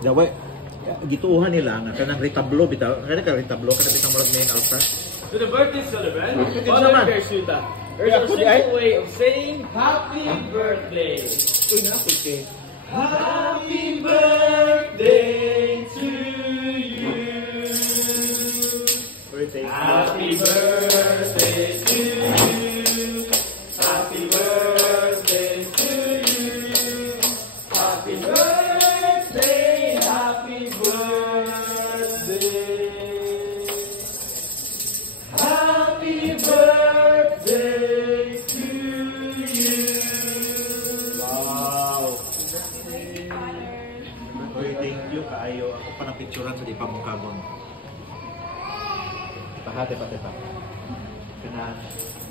Daway, gituuhan nila nga kanang retablo bitaw, kanang retablo kana bitang murag main altar. So the birthday celebrant, Naman. there's a simple way of saying happy birthday. Uy na okay. Happy birthday to you. Happy birthday to you. Happy birthday to you. Happy birthday, happy birthday. Happy birthday to you. Wow. Oy, thank you kaayo. Ako pa na picturean sa di pa mong kabon. Pahate pa. Kana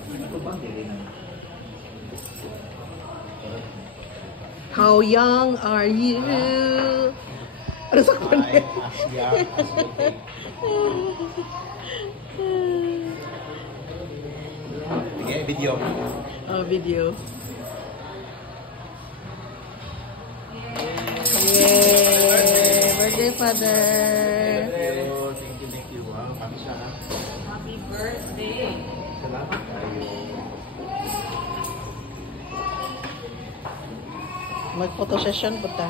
ano bang dili na? How young are you? Ano sa kanya? Sige, video. Oh, video. Yay! Birthday, Father! Thank you. Wow, kami siya ha. Happy birthday! Salamat kayo. Mag-photo session po ta.